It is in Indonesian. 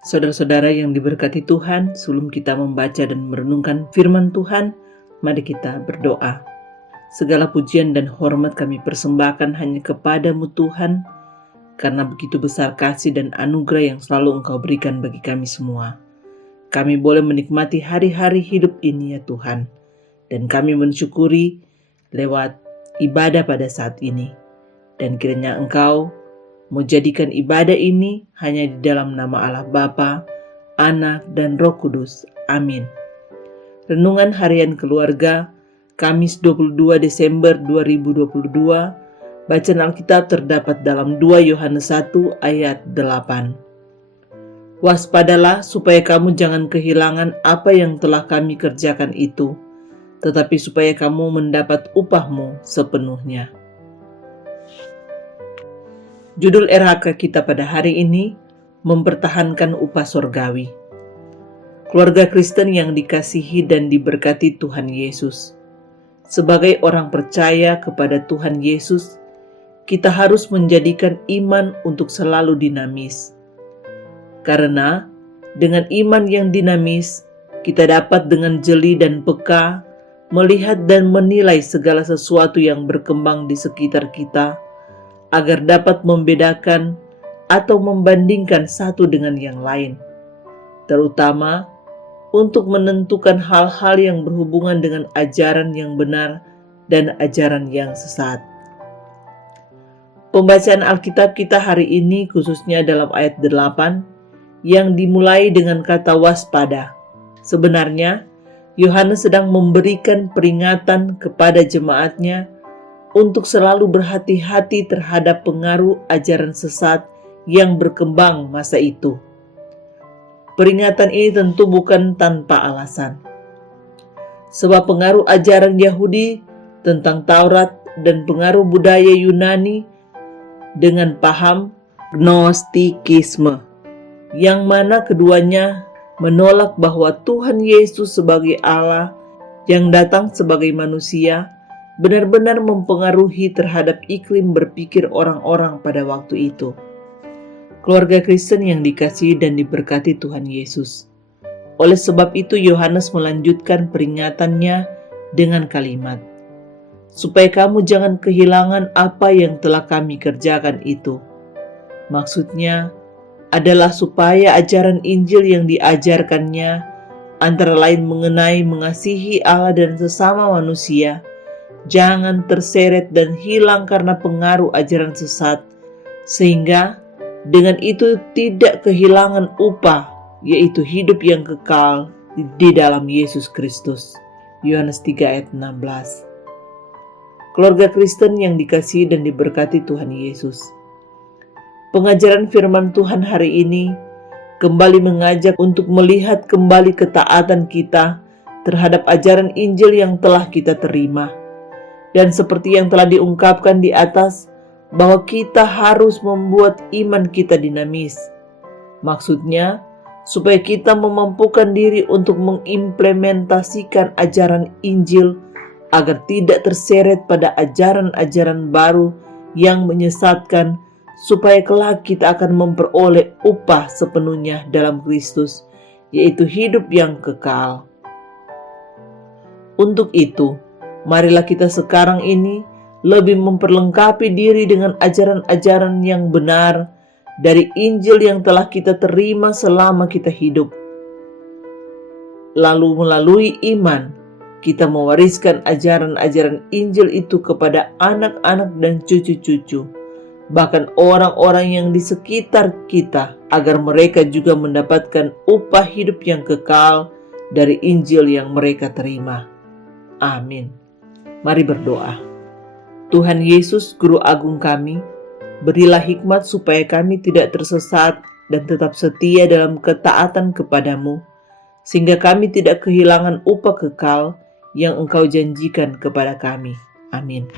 Saudara-saudara yang diberkati Tuhan, sebelum kita membaca dan merenungkan firman Tuhan, mari kita berdoa. Segala pujian dan hormat kami persembahkan hanya kepadamu Tuhan, karena begitu besar kasih dan anugerah yang selalu Engkau berikan bagi kami semua. Kami boleh menikmati hari-hari hidup ini ya Tuhan, dan kami mensyukuri lewat ibadah pada saat ini. Dan kiranya Engkau mau jadikan ibadah ini hanya di dalam nama Allah Bapa, Anak, dan Roh Kudus. Amin. Renungan Harian Keluarga, Kamis 22 Desember 2022. Bacaan Alkitab terdapat dalam 2 Yohanes 1 ayat 8. Waspadalah supaya kamu jangan kehilangan apa yang telah kami kerjakan itu, tetapi supaya kamu mendapat upahmu sepenuhnya. Judul RHK kita pada hari ini, mempertahankan upah sorgawi. Keluarga Kristen yang dikasihi dan diberkati Tuhan Yesus. Sebagai orang percaya kepada Tuhan Yesus, kita harus menjadikan iman untuk selalu dinamis. Karena dengan iman yang dinamis, kita dapat dengan jeli dan peka melihat dan menilai segala sesuatu yang berkembang di sekitar kita, agar dapat membedakan atau membandingkan satu dengan yang lain, terutama untuk menentukan hal-hal yang berhubungan dengan ajaran yang benar dan ajaran yang sesat. Pembacaan Alkitab kita hari ini khususnya dalam ayat 8 yang dimulai dengan kata waspada. Sebenarnya Yohanes sedang memberikan peringatan kepada jemaatnya untuk selalu berhati-hati terhadap pengaruh ajaran sesat yang berkembang masa itu. Peringatan ini tentu bukan tanpa alasan. Sebab pengaruh ajaran Yahudi tentang Taurat dan pengaruh budaya Yunani dengan paham Gnostikisme, yang mana keduanya menolak bahwa Tuhan Yesus sebagai Allah yang datang sebagai manusia benar-benar mempengaruhi terhadap iklim berpikir orang-orang pada waktu itu. Keluarga Kristen yang dikasihi dan diberkati Tuhan Yesus. Oleh sebab itu Yohanes melanjutkan peringatannya dengan kalimat, supaya kamu jangan kehilangan apa yang telah kami kerjakan itu. Maksudnya adalah supaya ajaran Injil yang diajarkannya antara lain mengenai mengasihi Allah dan sesama manusia jangan terseret dan hilang karena pengaruh ajaran sesat, sehingga dengan itu tidak kehilangan upah, yaitu hidup yang kekal di dalam Yesus Kristus. Yohanes 3 ayat 16. Keluarga Kristen yang dikasihi dan diberkati Tuhan Yesus. Pengajaran firman Tuhan hari ini kembali mengajak untuk melihat kembali ketaatan kita terhadap ajaran Injil yang telah kita terima. Dan seperti yang telah diungkapkan di atas, bahwa kita harus membuat iman kita dinamis. Maksudnya, supaya kita memampukan diri untuk mengimplementasikan ajaran Injil agar tidak terseret pada ajaran-ajaran baru yang menyesatkan, supaya kelak kita akan memperoleh upah sepenuhnya dalam Kristus, yaitu hidup yang kekal. Untuk itu, marilah kita sekarang ini lebih memperlengkapi diri dengan ajaran-ajaran yang benar dari Injil yang telah kita terima selama kita hidup. Lalu melalui iman, kita mewariskan ajaran-ajaran Injil itu kepada anak-anak dan cucu-cucu, bahkan orang-orang yang di sekitar kita, agar mereka juga mendapatkan upah hidup yang kekal dari Injil yang mereka terima. Amin. Mari berdoa. Tuhan Yesus, Guru Agung kami, berilah hikmat supaya kami tidak tersesat dan tetap setia dalam ketaatan kepadamu, sehingga kami tidak kehilangan upah kekal yang Engkau janjikan kepada kami. Amin.